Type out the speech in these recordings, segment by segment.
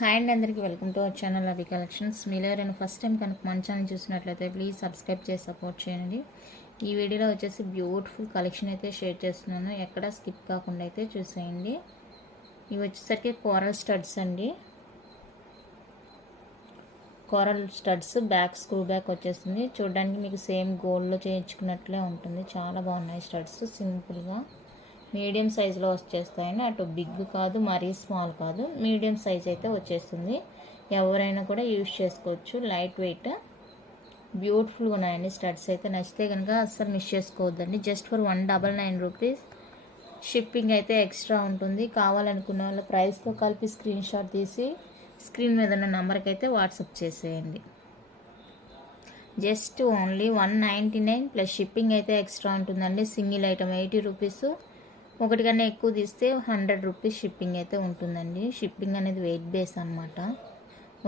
Hi అండి, అందరికీ welcome to our channel అవి కలెక్షన్స్. మీరు ఎవరైనా ఫస్ట్ టైం కనుక మన ఛానల్ చూసినట్లయితే ప్లీజ్ సబ్స్క్రైబ్ చేసి సపోర్ట్ చేయండి. ఈ వీడియోలో వచ్చేసి బ్యూటిఫుల్ కలెక్షన్ అయితే షేర్ చేస్తున్నాను, ఎక్కడ స్కిప్ కాకుండా అయితే చూసేయండి. ఇవి వచ్చేసరికి కోరల్ స్టడ్స్ అండి. Coral studs back screw back వచ్చేస్తుంది. చూడడానికి మీకు సేమ్ గోల్డ్లో చేయించుకున్నట్లే ఉంటుంది. చాలా బాగున్నాయి స్టడ్స్, సింపుల్గా మీడియం సైజులో వచ్చేస్తాయండి. అటు బిగ్ కాదు, మరీ స్మాల్ కాదు, మీడియం సైజ్ అయితే వచ్చేస్తుంది. ఎవరైనా కూడా యూజ్ చేసుకోవచ్చు. లైట్ వెయిట్, బ్యూటిఫుల్గా ఉన్నాయండి స్టడ్స్ అయితే. నచ్చితే కనుక అస్సలు మిస్ చేసుకోవద్దండి. Just for 199 rupees. షిప్పింగ్ అయితే ఎక్స్ట్రా ఉంటుంది. కావాలనుకున్న వాళ్ళ ప్రైస్తో కలిపి స్క్రీన్ షాట్ తీసి స్క్రీన్ మీద ఉన్న నెంబర్కి అయితే వాట్సాప్ చేసేయండి. జస్ట్ ఓన్లీ 199 ప్లస్ షిప్పింగ్ అయితే ఎక్స్ట్రా ఉంటుందండి. సింగిల్ ఐటమ్ 80 రూపీస్, ఒకటి కన్నా ఎక్కువ తీస్తే 100 రూపీస్ షిప్పింగ్ అయితే ఉంటుందండి. షిప్పింగ్ అనేది వెయిట్ బేస్ అనమాట,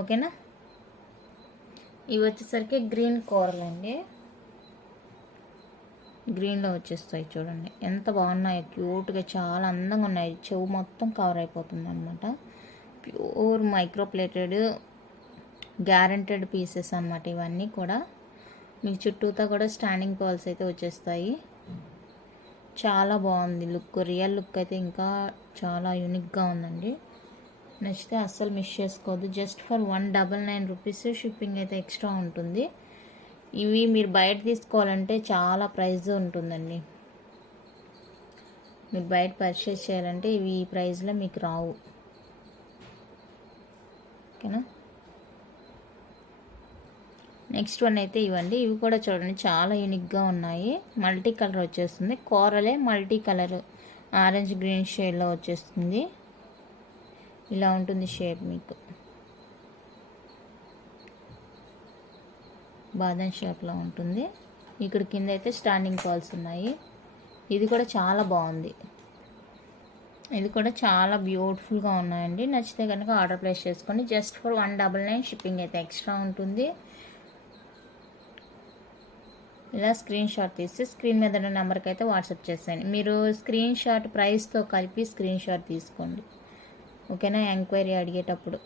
ఓకేనా. ఇవి వచ్చేసరికి గ్రీన్ కోరల్ అండి. గ్రీన్లో వచ్చేస్తాయి చూడండి, ఎంత బాగున్నాయి, క్యూట్గా చాలా అందంగా ఉన్నాయి. చెవు మొత్తం కవర్ అయిపోతుంది అనమాట. Pure micro plated guaranteed pieces అనమాట ఇవన్నీ కూడా. మీకు చుట్టూతా కూడా స్టాండింగ్ పాల్స్ అయితే వచ్చేస్తాయి. చాలా బాగుంది లుక్, రియల్ లుక్ అయితే ఇంకా చాలా యూనిక్గా ఉందండి. నచ్చితే అస్సలు మిస్ చేసుకోవద్దు. Just for 199 rupees. షిప్పింగ్ అయితే ఎక్స్ట్రా ఉంటుంది. ఇవి మీరు బయట తీసుకోవాలంటే చాలా ప్రైస్ ఉంటుందండి. మీరు బయట పర్చేస్ చేయాలంటే ఇవి ఈ ప్రైస్లో మీకు రావు, ఓకేనా. నెక్స్ట్ వన్ అయితే ఇవ్వండి. ఇవి కూడా చూడండి చాలా యూనిక్గా ఉన్నాయి. మల్టీ కలర్ వచ్చేస్తుంది. కోరలే మల్టీ కలర్ ఆరెంజ్ గ్రీన్ షేడ్లో వచ్చేస్తుంది. ఇలా ఉంటుంది షేప్, మీకు బాదం షేప్లో ఉంటుంది. ఇక్కడ కింద అయితే స్టాండింగ్ పాల్స్ ఉన్నాయి. ఇది కూడా చాలా బాగుంది. ఇది కూడా చాలా బ్యూటిఫుల్గా ఉన్నాయండి. నచ్చితే కనుక ఆర్డర్ ప్లేస్ చేసుకోండి. Just for 199. షిప్పింగ్ అయితే ఎక్స్ట్రా ఉంటుంది. ఇలా స్క్రీన్ షాట్ తీసి స్క్రీన్ మీద ఉన్న నెంబర్కి అయితే వాట్సాప్ చేసేయండి. మీరు స్క్రీన్ షాట్ ప్రైస్తో కలిపి స్క్రీన్ షాట్ తీసుకోండి, ఓకేనా, ఎంక్వైరీ అడిగేటప్పుడు.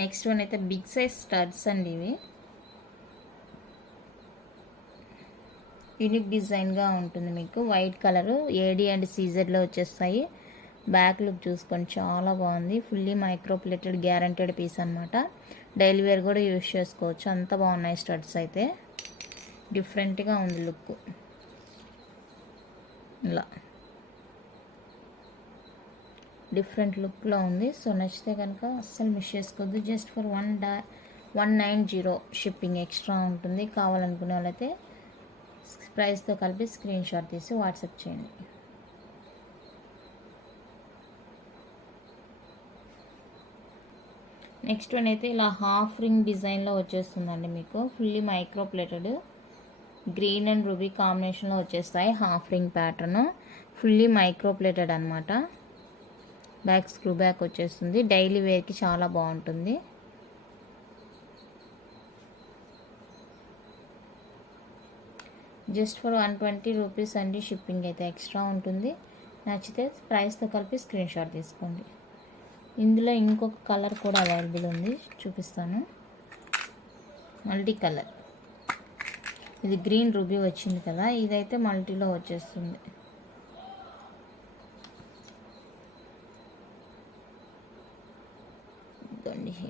నెక్స్ట్ వన్ అయితే బిగ్ సైజ్ స్టడ్స్ అండి. ఇవి యూనిక్ డిజైన్గా ఉంటుంది. మీకు వైట్ కలరు ఏడి అండ్ సీజర్లో వచ్చేస్తాయి. బ్యాక్ లుక్ చూసుకోండి, చాలా బాగుంది. Fully micro plated guaranteed piece అనమాట. డైలీ వేర్ కూడా యూజ్ చేసుకోవచ్చు. అంత బాగున్నాయి స్టడ్స్ అయితే. డిఫరెంట్గా ఉంది లుక్, ఇలా డిఫరెంట్ లుక్లో ఉంది. సో నచ్చితే కనుక అస్సలు మిస్ చేసుకోవద్దు. జస్ట్ ఫర్ 190 షిప్పింగ్ ఎక్స్ట్రా ఉంటుంది. కావాలనుకునే వాళ్ళైతే ప్రైస్తో కలిపి స్క్రీన్ షాట్ తీసి వాట్సాప్ చేయండి. నెక్స్ట్ వన్ అయితే ఇలా హాఫ్ రింగ్ డిజైన్లో వచ్చేస్తుందండి. మీకు fully micro plated green and ruby కాంబినేషన్లో వచ్చేస్తాయి. Half ring pattern, fully micro plated అనమాట. బ్యాక్ స్క్రూ బ్యాక్ వచ్చేస్తుంది. డైలీ వేర్కి చాలా బాగుంటుంది. జస్ట్ ఫర్ 120 రూపీస్ అండి. షిప్పింగ్ అయితే ఎక్స్ట్రా ఉంటుంది. నచ్చితే ప్రైస్తో కలిపి స్క్రీన్ షాట్ తీసుకోండి. ఇందులో ఇంకొక కలర్ కూడా అవైలబుల్ ఉంది, చూపిస్తాను. మల్టీ కలర్, ఇది గ్రీన్ రూబీ వచ్చింది కదా, ఇదైతే మల్టీలో వచ్చేస్తుంది.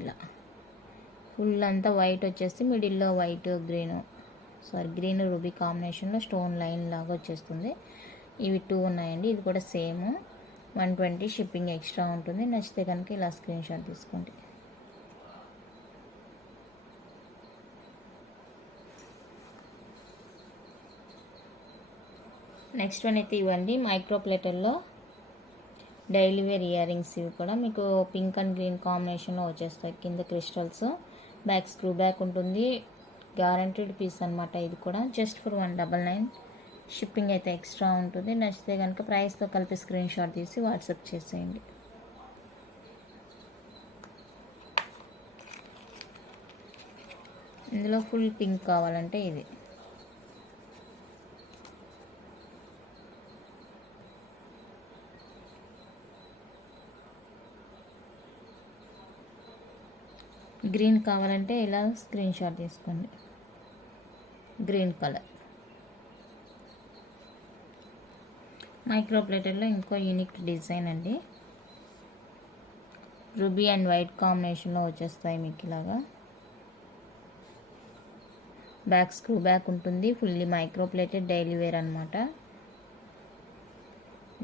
ఇలా ఫుల్ అంతా వైట్ వచ్చేసి మిడిల్లో వైట్ గ్రీన్ రూబీ కాంబినేషన్లో స్టోన్ లైన్ లాగా వచ్చేస్తుంది. ఇవి 2 ఉన్నాయండి. ఇది కూడా సేమ్ 120. షిప్పింగ్ ఎక్స్ట్రా ఉంటుంది. నచ్చితే కనుక ఇలా స్క్రీన్ షాట్ తీసుకోండి. నెక్స్ట్ వన్ అయితే ఇవ్వండి. మైక్రో ప్లేటర్లో డైలీ వేర్ ఇయర్ రింగ్స్. ఇవి కూడా మీకు పింక్ అండ్ గ్రీన్ కాంబినేషన్లో వచ్చేస్తాయి. కింద క్రిస్టల్స్, బ్యాక్ స్క్రూ బ్యాక్ ఉంటుంది. గ్యారంటీడ్ పీస్ అనమాట. ఇది కూడా జస్ట్ ఫర్ 199. షిప్పింగ్ అయితే ఎక్స్ట్రా ఉంటుంది. నచ్చితే కనుక ప్రైస్తో కలిపి స్క్రీన్ షాట్ తీసి వాట్సాప్ చేసేయండి. ఇందులో ఫుల్ పింక్ కావాలంటే ఇది. గ్రీన్ కావాలంటే ఇలా స్క్రీన్ షాట్ తీసుకోండి. Green colour. మైక్రో ప్లేటర్లో ఇంకో యూనిక్ డిజైన్ అండి. రూబీ అండ్ వైట్ కాంబినేషన్లో వచ్చేస్తాయి మీకు ఇలాగా. బ్యాక్ స్క్రూ బ్యాక్ ఉంటుంది. Fully micro plated daily wear అనమాట.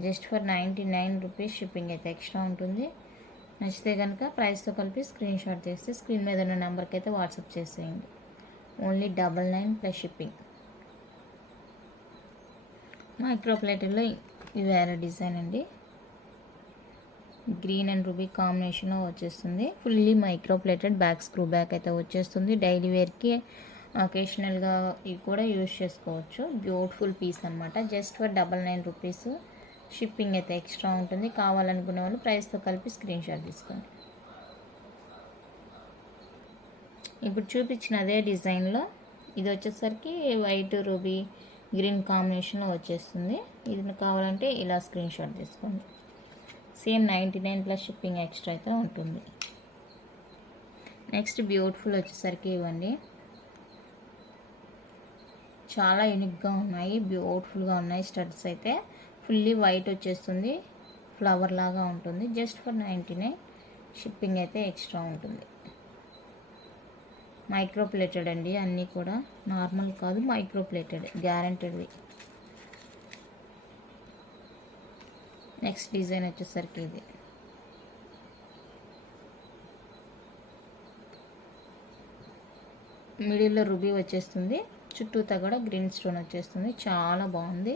Just for 99 rupees. షిప్పింగ్ అయితే ఎక్స్ట్రా ఉంటుంది. నచ్చితే కనుక ప్రైస్తో కలిపి స్క్రీన్ షాట్ తీస్తే స్క్రీన్ మీద ఉన్న నెంబర్కి అయితే వాట్సాప్ చేసేయండి. Only 99 plus shipping. మైక్రో ప్లేటర్లో ఇది వేరే డిజైన్ అండి. గ్రీన్ అండ్ రూబీ కాంబినేషన్లో వచ్చేస్తుంది. Fully micro plated back screw back అయితే వచ్చేస్తుంది. డైలీ వేర్కి అకేషనల్గా ఇవి కూడా యూజ్ చేసుకోవచ్చు. బ్యూటిఫుల్ పీస్ అనమాట. Just for 99 rupees. షిప్పింగ్ అయితే ఎక్స్ట్రా ఉంటుంది. కావాలనుకునే వాళ్ళు ప్రైస్తో కలిపి స్క్రీన్ షాట్ తీసుకోండి. ఇప్పుడు చూపించిన అదే డిజైన్లో ఇది వచ్చేసరికి వైట్ రూబీ గ్రీన్ కాంబినేషన్లో వచ్చేస్తుంది. ఇది కావాలంటే ఇలా స్క్రీన్ షాట్ తీసుకోండి. సేమ్ 99 ప్లస్ షిప్పింగ్ ఎక్స్ట్రా అయితే ఉంటుంది. నెక్స్ట్ బ్యూటిఫుల్ వచ్చేసరికి ఇవ్వండి. చాలా యూనిక్గా ఉన్నాయి. బ్యూటిఫుల్గా ఉన్నాయి. స్టడ్స్ అయితే ఫుల్లీ వైట్ వచ్చేస్తుంది. ఫ్లవర్ లాగా ఉంటుంది. Just for 99. షిప్పింగ్ అయితే ఎక్స్ట్రా ఉంటుంది. మైక్రో ప్లేటెడ్ అండి. అన్నీ కూడా నార్మల్ కాదు, మైక్రో ప్లేటెడ్, గ్యారెంటెడ్వి. నెక్స్ట్ డిజైన్ వచ్చేసరికి ఇది. మిడిల్లో రూబీ వచ్చేస్తుంది. చుట్టూతా కూడా గ్రీన్ స్టోన్ వచ్చేస్తుంది. చాలా బాగుంది.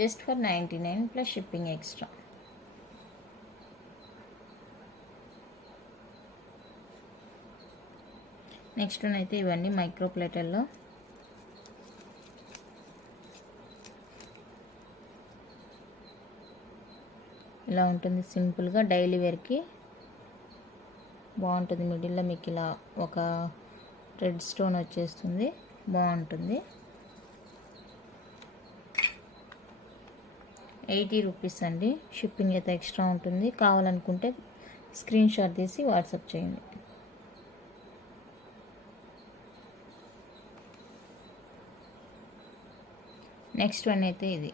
Just for 99 plus shipping extra. Next one అయితే ఇవన్నీ మైక్రో ప్లేటర్లో. ఇలా ఉంటుంది. సింపుల్గా డైలీ వేర్కి బాగుంటుంది. మిడిల్లో మీకు ఇలా ఒక రెడ్ స్టోన్ వచ్చేస్తుంది. బాగుంటుంది. 80 రూపీస్ అండి. షిప్పింగ్ అయితే ఎక్స్ట్రా ఉంటుంది. కావాలనుకుంటే స్క్రీన్ షాట్ తీసి వాట్సాప్ చేయండి. నెక్స్ట్ వన్ అయితే ఇది.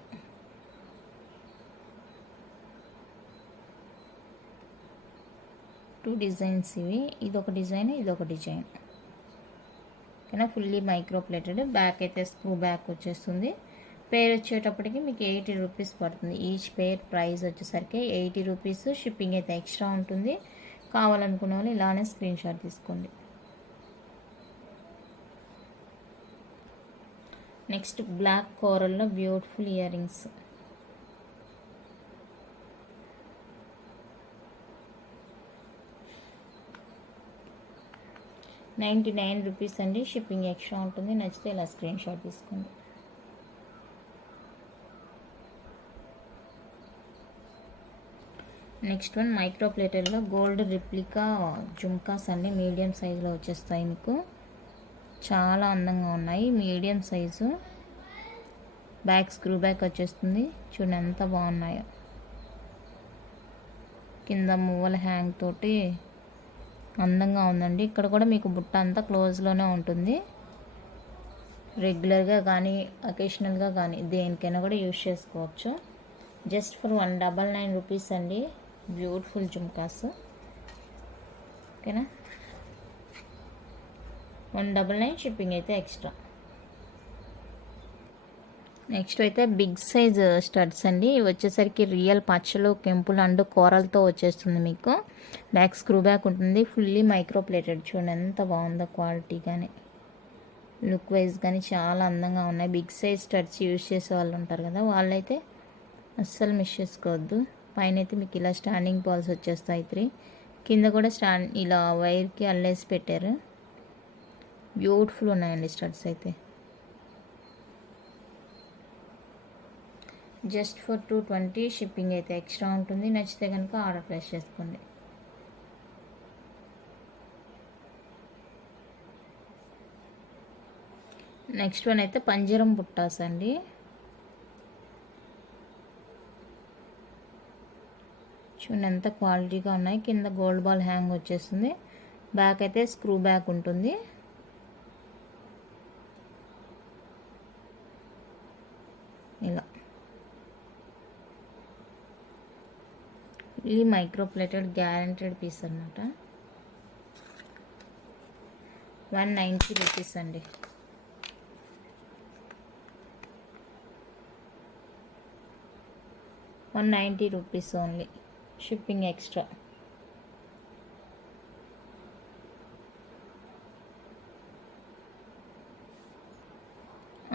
టూ డిజైన్స్ ఇవి. ఇదొక డిజైన్, ఇదొక డిజైన్. ఓకేనా. Fully micro plated. బ్యాక్ అయితే స్క్రూ బ్యాక్ వచ్చేస్తుంది. పేర్ వచ్చేటప్పటికి మీకు 80 రూపీస్ పడుతుంది. ఈచ్ పేర్ ప్రైస్ వచ్చేసరికి 80 రూపీస్. షిప్పింగ్ అయితే ఎక్స్ట్రా ఉంటుంది. కావాలనుకునే వాళ్ళు ఇలానే స్క్రీన్ షాట్ తీసుకోండి. నెక్స్ట్ బ్లాక్ కోరల్లో బ్యూటిఫుల్ ఇయర్ రింగ్స్. ₹99 అండి. షిప్పింగ్ ఎక్స్ట్రా ఉంటుంది. నచ్చితే ఇలా స్క్రీన్ షాట్ తీసుకోండి. నెక్స్ట్ వన్ మైక్రో ప్లేటర్లో గోల్డ్ రిప్లికా జుమ్కాస్ అండి. మీడియం సైజులో వచ్చేస్తాయి మీకు. చాలా అందంగా ఉన్నాయి. Medium size. Back screw back వచ్చేస్తుంది. చూడండి ఎంత బాగున్నాయో. కింద మువ్వల హ్యాంగ్ తోటి అందంగా ఉందండి. ఇక్కడ కూడా మీకు బుట్ట అంతా క్లోజ్లోనే ఉంటుంది. రెగ్యులర్గా కానీ అకేషనల్గా కానీ దేనికైనా కూడా యూజ్ చేసుకోవచ్చు. జస్ట్ ఫర్ 199 రూపీస్ అండి. బ్యూటిఫుల్ జుమ్కాస్. ఓకేనా. 199. షిప్పింగ్ అయితే ఎక్స్ట్రా. నెక్స్ట్ అయితే బిగ్ సైజ్ స్టడ్స్ అండి. ఇవి వచ్చేసరికి రియల్ పచ్చలు, కెంపులు అండ్ కూరలతో వచ్చేస్తుంది మీకు. బ్యాక్ స్క్రూ బ్యాక్ ఉంటుంది. Fully micro plated. చూడండి ఎంత బాగుందో క్వాలిటీ కానీ లుక్ వైజ్ కానీ చాలా అందంగా ఉన్నాయి. బిగ్ సైజ్ స్టడ్స్ యూజ్ చేసే వాళ్ళు ఉంటారు కదా, వాళ్ళైతే అస్సలు మిస్ చేసుకోవద్దు. పైన అయితే మీకు ఇలా స్టాండింగ్ బాల్స్ వచ్చేస్తాయి 3. కింద కూడా ఇలా వైర్కి అల్లేసి పెట్టారు. బ్యూటిఫుల్ ఉన్నాయండి స్టడ్స్ అయితే. Just for 220. షిప్పింగ్ అయితే ఎక్స్ట్రా ఉంటుంది. నచ్చితే కనుక ఆర్డర్ ప్లేస్ చేసుకోండి. నెక్స్ట్ వన్ అయితే పంజరం బుట్టాస్ అండి. చూడండి ఎంత క్వాలిటీగా ఉన్నాయి. కింద గోల్డ్ బాల్ హ్యాంగ్ వచ్చేస్తుంది. బ్యాక్ అయితే స్క్రూ బ్యాక్ ఉంటుంది. ఇలా ఇది మైక్రో ప్లేటెడ్ గ్యారంటెడ్ పీస్ అనమాట. 190 రూపీస్ అండి. ₹190 ఓన్లీ, షిప్పింగ్ ఎక్స్ట్రా.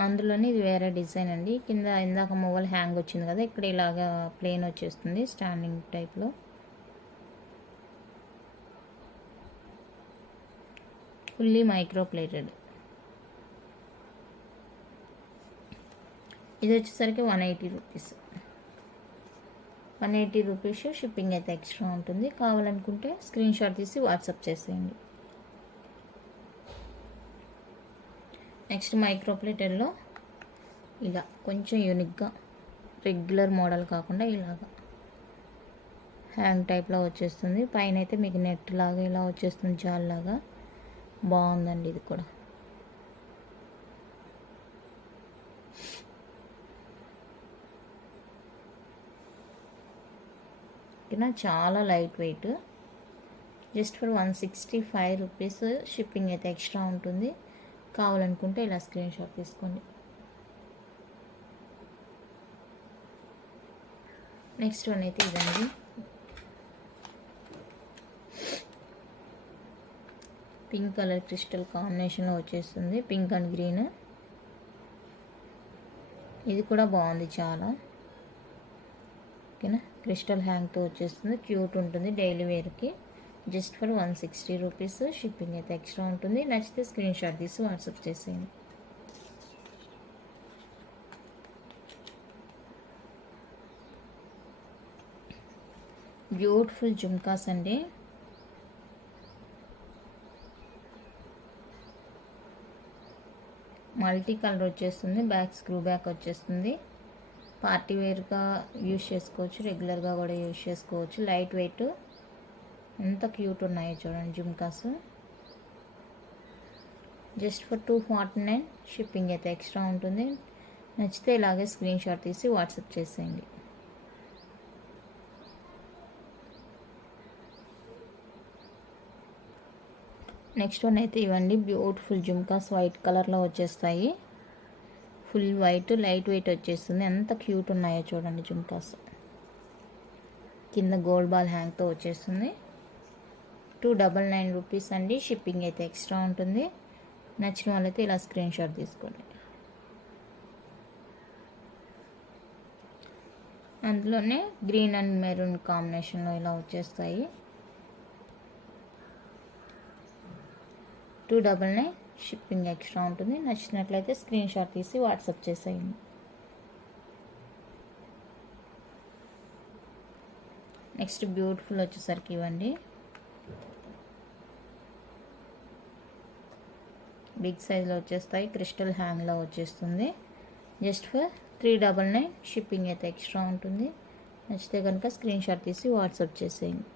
అందులోనే ఇది వేరే డిజైన్ అండి. కింద ఇందాక మొబైల్ హ్యాంగ్ వచ్చింది కదా, ఇక్కడ ఇలాగా ప్లేన్ వచ్చేస్తుంది స్టాండింగ్ టైప్లో. Fully micro plated. ఇది వచ్చేసరికి ₹180. ₹180 షిప్పింగ్ అయితే ఎక్స్ట్రా ఉంటుంది. కావాలనుకుంటే స్క్రీన్ షాట్ తీసి వాట్సాప్ చేసేయండి. నెక్స్ట్ మైక్రో ప్లేటెడ్లో ఇలా కొంచెం యూనిక్గా, రెగ్యులర్ మోడల్ కాకుండా ఇలాగా హ్యాంగ్ టైప్లో వచ్చేస్తుంది. పైన అయితే మీకు నెట్ లాగా ఇలా వచ్చేస్తుంది, జాల్ లాగా. బాగుందండి ఇది కూడా. ఓకేనా, చాలా light weight. Just for ₹165 shipping అయితే ఎక్స్ట్రా ఉంటుంది. కావాలనుకుంటే ఇలా స్క్రీన్ షాట్ తీసుకోండి. నెక్స్ట్ వన్ అయితే ఇదండి. పింక్ కలర్ క్రిస్టల్ కాంబినేషన్లో వచ్చేస్తుంది, పింక్ అండ్ గ్రీన్. ఇది కూడా బాగుంది చాలా. ఓకేనా, క్రిస్టల్ హ్యాంగ్తో వచ్చేస్తుంది, క్యూట్ ఉంటుంది డైలీ వేర్కి. జస్ట్ ఫర్ ₹160 షిప్పింగ్ అయితే ఎక్స్ట్రా ఉంటుంది. నచ్చితే స్క్రీన్ షాట్ తీసి వాట్సాప్ చేసేయండి. బ్యూటిఫుల్ జుమ్కాస్ అండి. మల్టీ కలర్ వచ్చేస్తుంది, బ్యాక్ స్క్రూ బ్యాక్ వచ్చేస్తుంది. పార్టీ వేర్గా యూజ్ చేసుకోవచ్చు, రెగ్యులర్గా కూడా యూజ్ చేసుకోవచ్చు. లైట్ వెయిట్, ఎంత క్యూట్ ఉన్నాయో చూడండి జుమ్కాస్. జస్ట్ ఫర్ $249 షిప్పింగ్ అయితే ఎక్స్ట్రా ఉంటుంది. నచ్చితే ఇలాగే స్క్రీన్ షాట్ తీసి వాట్సాప్ చేసేయండి. నెక్స్ట్ వన్ అయితే ఇవ్వండి, బ్యూటిఫుల్ జుమ్కాస్ వైట్ కలర్లో వచ్చేస్తాయి. ఫుల్ వైట్, లైట్ వెయిట్ వచ్చేస్తుంది. ఎంత క్యూట్ ఉన్నాయో చూడండి జుమ్కాస్. కింద గోల్డ్ బాల్ హ్యాంగ్తో వచ్చేస్తుంది. $299 అండి. షిప్పింగ్ అయితే ఎక్స్ట్రా ఉంటుంది. నచ్చిన వాళ్ళైతే ఇలా స్క్రీన్ షాట్ తీసుకోండి. అందులోనే గ్రీన్ అండ్ మెరూన్ కాంబినేషన్లో ఇలా వచ్చేస్తాయి. $299 షిప్పింగ్ ఎక్స్ట్రా ఉంటుంది. నచ్చినట్లయితే స్క్రీన్ షాట్ తీసి వాట్సాప్ చేసేయండి. నెక్స్ట్ బ్యూటిఫుల్ వచ్చేసరికి ఇవ్వండి, బిగ్ సైజ్లో వచ్చేస్తాయి, క్రిస్టల్ హ్యాంగ్లో వచ్చేస్తుంది. జస్ట్ ఫర్ $399 షిప్పింగ్ అయితే ఎక్స్ట్రా ఉంటుంది. నచ్చితే కనుక స్క్రీన్ షాట్ తీసి వాట్సాప్ చేసేయండి.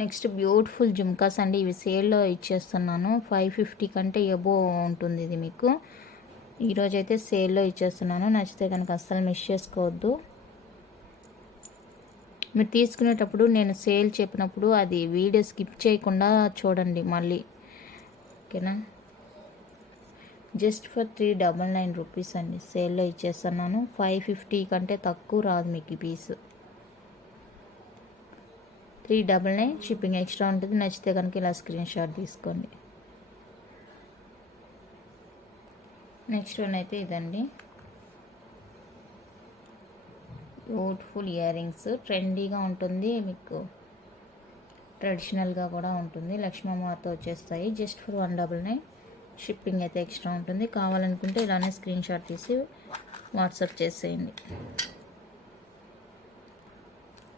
నెక్స్ట్ బ్యూటిఫుల్ జుమ్కాస్ అండి. ఇవి సేల్లో ఇచ్చేస్తున్నాను. 550 కంటే ఎబో ఉంటుంది ఇది మీకు. ఈరోజైతే సేల్లో ఇచ్చేస్తున్నాను. నచ్చితే కనుక అస్సలు మిస్ చేసుకోవద్దు. మీరు తీసుకునేటప్పుడు నేను సేల్ చెప్పినప్పుడు అది వీడియో స్కిప్ చేయకుండా చూడండి మళ్ళీ. ఓకేనా, జస్ట్ ఫర్ $399 అండి. సేల్లో ఇచ్చేస్తున్నాను. 550 కంటే తక్కువ రాదు మీకు ఈ పీసు. $399 షిప్పింగ్ ఎక్స్ట్రా ఉంటుంది. నచ్చితే కనుక ఇలా స్క్రీన్ షాట్ తీసుకోండి. నెక్స్ట్ వన్ అయితే ఇదండి, బ్యూటిఫుల్ ఇయర్ రింగ్స్. ట్రెండీగా ఉంటుంది మీకు, ట్రెడిషనల్గా కూడా ఉంటుంది. లక్ష్మమ్మతో వచ్చేస్తాయి. జస్ట్ ఫర్ $199 షిప్పింగ్ అయితే ఎక్స్ట్రా ఉంటుంది. కావాలనుకుంటే ఇలానే స్క్రీన్ షాట్ తీసి వాట్సాప్ చేసేయండి.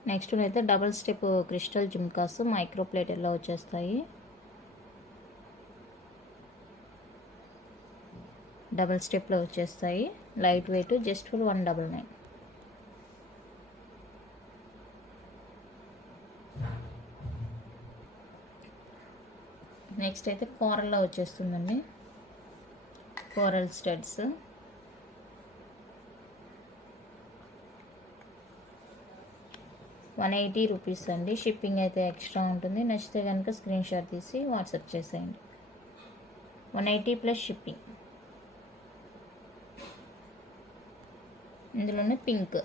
నెక్స్ట్ అయితే double step crystal jhumkas micro ప్లేటెల్లో వచ్చేస్తాయి. డబుల్ స్టెప్లో వచ్చేస్తాయి, light weight. Just for $199. Next అయితే కోరల్లో వచ్చేస్తుందండి, కోరల్ స్టడ్స్. ₹180 అండి. షిప్పింగ్ అయితే ఎక్స్ట్రా ఉంటుంది. నచ్చితే కనుక స్క్రీన్ షాట్ తీసి వాట్సాప్ చేసేయండి. 180 ప్లస్ షిప్పింగ్. ఇందులోనే pink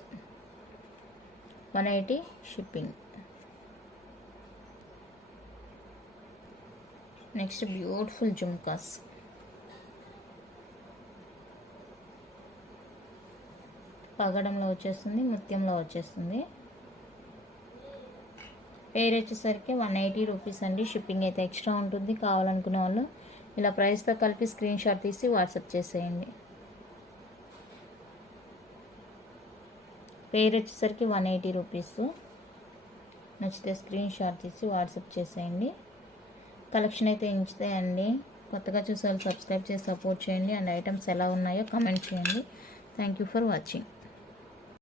180 shipping. Next beautiful jhumkas. పగడంలో వచ్చేస్తుంది, ముత్యంలో వచ్చేస్తుంది. పేరు వచ్చేసరికి ₹180 అండి. షిప్పింగ్ అయితే ఎక్స్ట్రా ఉంటుంది. కావాలనుకునే వాళ్ళు ఇలా ప్రైస్తో కలిపి స్క్రీన్ షాట్ తీసి వాట్సాప్ చేసేయండి. పేరు వచ్చేసరికి ₹180. నచ్చితే స్క్రీన్ షాట్ తీసి వాట్సాప్ చేసేయండి. కలెక్షన్ అయితే ఇంచుతాయండి. కొత్తగా చూసే వాళ్ళు సబ్స్క్రైబ్ చేసి సపోర్ట్ చేయండి. అండ్ ఐటమ్స్ ఎలా ఉన్నాయో కమెంట్ చేయండి. Thank you for watching.